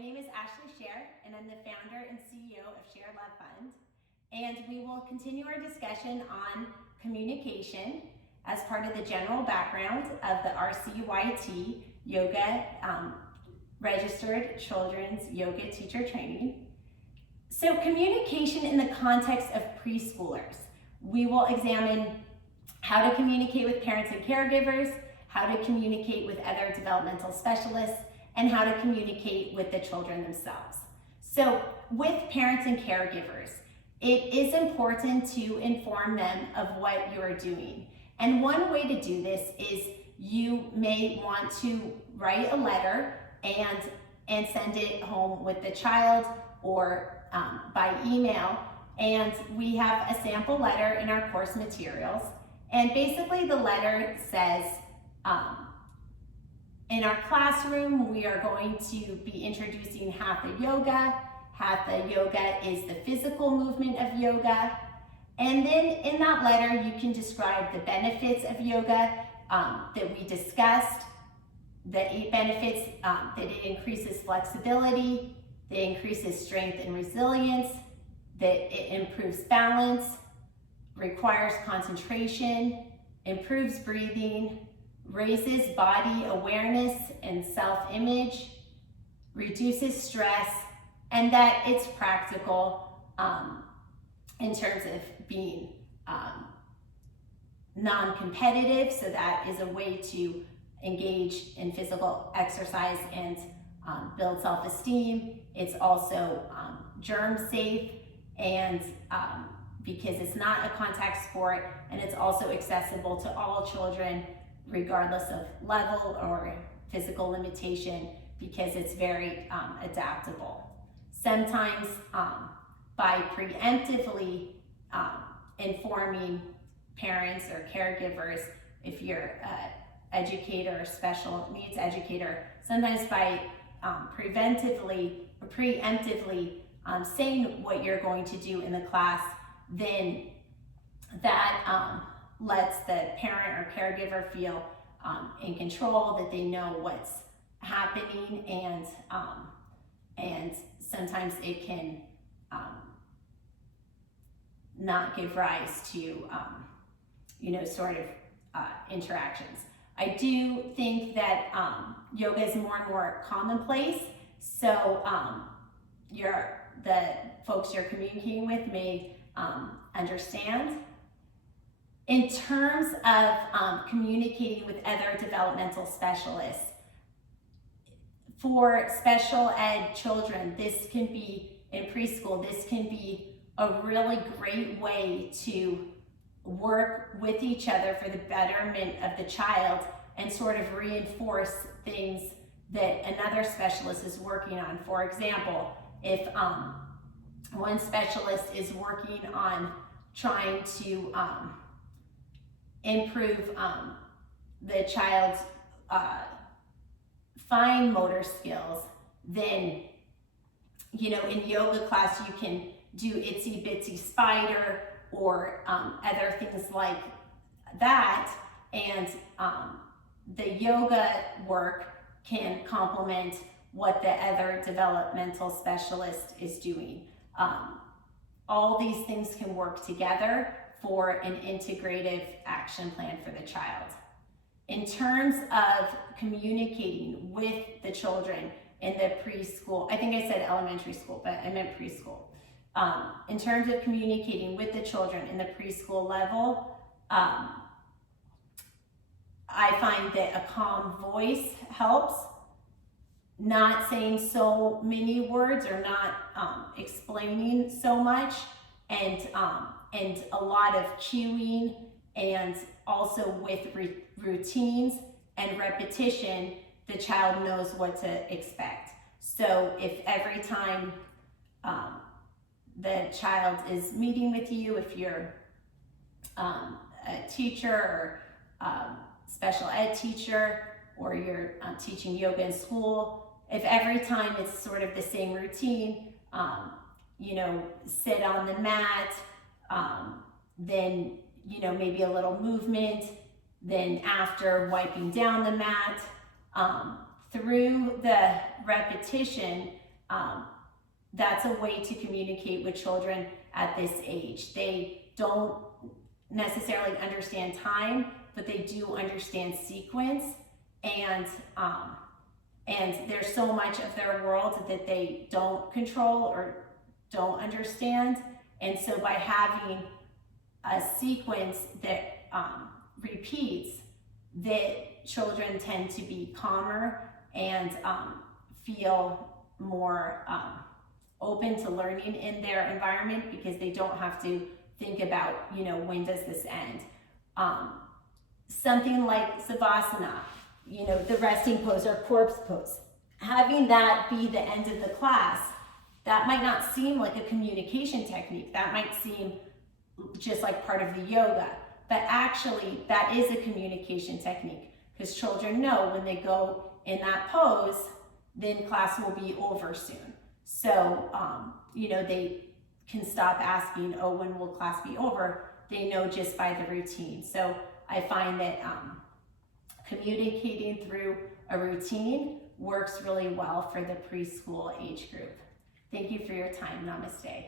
name is Ashley Scher, and I'm the founder and CEO of ShareLove.Fund. And we will continue our discussion on communication as part of the general background of the RCYT Yoga Registered Children's Yoga Teacher Training. So communication in the context of preschoolers. We will examine how to communicate with parents and caregivers, how to communicate with other developmental specialists, and how to communicate with the children themselves. So with parents and caregivers, it is important to inform them of what you're doing. And one way to do this is you may want to write a letter and send it home with the child or by email. And we have a sample letter in our course materials. And basically the letter says, in our classroom, we are going to be introducing Hatha Yoga. Hatha Yoga is the physical movement of yoga. And then in that letter, you can describe the benefits of yoga that we discussed, the 8 benefits, that it increases flexibility, that it increases strength and resilience, that it improves balance, requires concentration, improves breathing, raises body awareness and self-image, reduces stress, and that it's practical in terms of being non-competitive, so that is a way to engage in physical exercise and build self-esteem. It's also germ safe, and because it's not a contact sport, and it's also accessible to all children regardless of level or physical limitation, because it's very adaptable. Sometimes by preemptively informing parents or caregivers, if you're an educator or special needs educator, sometimes by preemptively saying what you're going to do in the class, then that lets the parent or caregiver feel in control, that they know what's happening, and sometimes it can not give rise to sort of interactions. I do think that yoga is more and more commonplace, so the folks you're communicating with may understand. In terms of communicating with other developmental specialists, for special ed children, this can be, in preschool, this can be a really great way to work with each other for the betterment of the child and sort of reinforce things that another specialist is working on. For example, if one specialist is working on trying to improve the child's fine motor skills, then in yoga class you can do itsy bitsy spider or other things like that, and the yoga work can complement what the other developmental specialist is doing. All these things can work together for an integrative action plan for the child. In terms of communicating with the children in the preschool, I think I said elementary school, but I meant preschool. In terms of communicating with the children in the preschool level, I find that a calm voice helps. Not saying so many words or not explaining so much, and a lot of cueing, and also with routines and repetition, the child knows what to expect. So if every time the child is meeting with you, if you're a teacher or special ed teacher, or you're teaching yoga in school, if every time it's sort of the same routine, sit on the mat, then maybe a little movement, then after wiping down the mat, through the repetition, that's a way to communicate with children at this age. They don't necessarily understand time, but they do understand sequence, and there's so much of their world that they don't control or don't understand. And so by having a sequence that repeats, that children tend to be calmer and feel more open to learning in their environment, because they don't have to think about, when does this end? Something like Savasana, the resting pose or corpse pose, having that be the end of the class, that might not seem like a communication technique. That might seem just like part of the yoga, but actually that is a communication technique, because children know when they go in that pose, then class will be over soon. So, they can stop asking, oh, when will class be over? They know just by the routine. So I find that communicating through a routine works really well for the preschool age group. Thank you for your time. Namaste.